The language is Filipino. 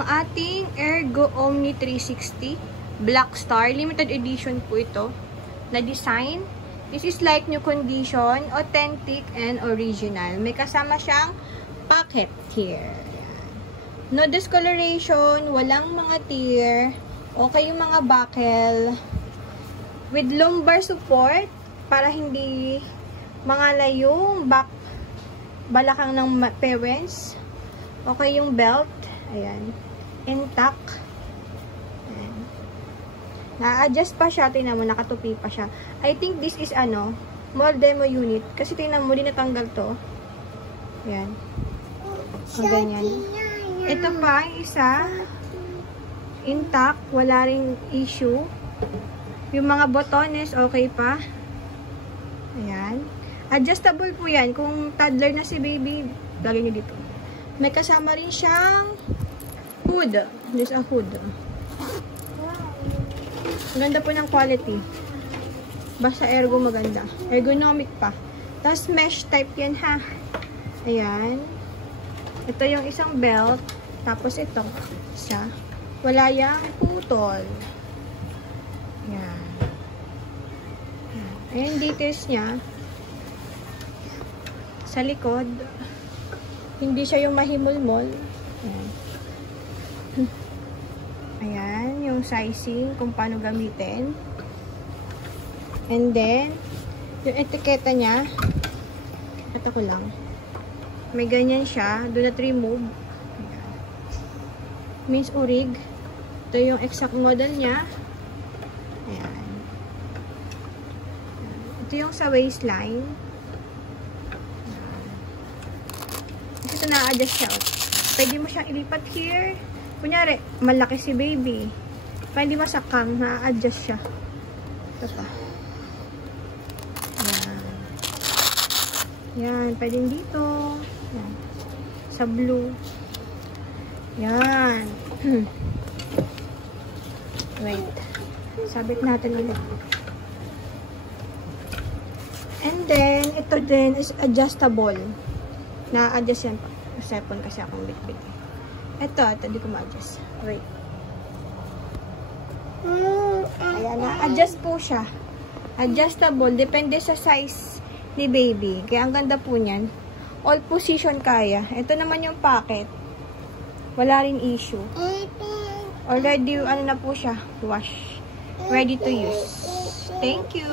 ang ating Ergo Omni 360 Black Star. Limited edition po ito na design. This is like new condition, authentic and original. May kasama siyang pocket here. No discoloration, walang mga tear. Okay yung mga buckle. With lumbar support para hindi mangalay yung balakang ng parents. Okay yung belt. Ayan. Intact. Ayan. Na-adjust pa siya. Tingnan mo, nakatupi pa siya. I think this is small demo unit. Kasi tingnan mo, di natanggal to. Ayan. O, ganyan. Ito pa, isa. Intact. Wala ring issue. Yung mga botones, okay pa. Ayan. Adjustable po yan. Kung toddler na si baby, lagay nyo dito. May kasama rin siyang hood. There's a hood. Maganda po ng quality. Basta Ergo maganda. Ergonomic pa. Tapos mesh type yan ha. Ayan. Ito yung isang belt. Tapos ito. Isa. Wala yung putol. Ayan. Ayan details niya. Sa likod. Hindi siya yung mahimol-mol. Ayan. Ayan, yung sizing, kung paano gamitin. And then, yung etiketa niya, ito ko lang. May ganyan siya. Do not remove. Ayan. Means urig. Ito yung exact model niya. Ayan. Ito yung sa waistline. Ito na-adjust siya. Pwede mo siyang ilipat here. Kunyari, malaki si baby. Pwede masakang, na-adjust siya. Ito pa. Yan. Yan, pwedeng dito. Yan. Sa blue. Yan. Wait. Sabit natin ulit. And then, ito din is adjustable. Na-adjust yan pa. Sepon kasi akong bitbit. Ito, di ko ma-adjust. Wait. Ayan, na-adjust po siya. Adjustable. Depende sa size ni baby. Kaya ang ganda po niyan. All position kaya. Ito naman yung pocket. Wala rin issue. Already, na po siya. Wash. Ready to use. Thank you.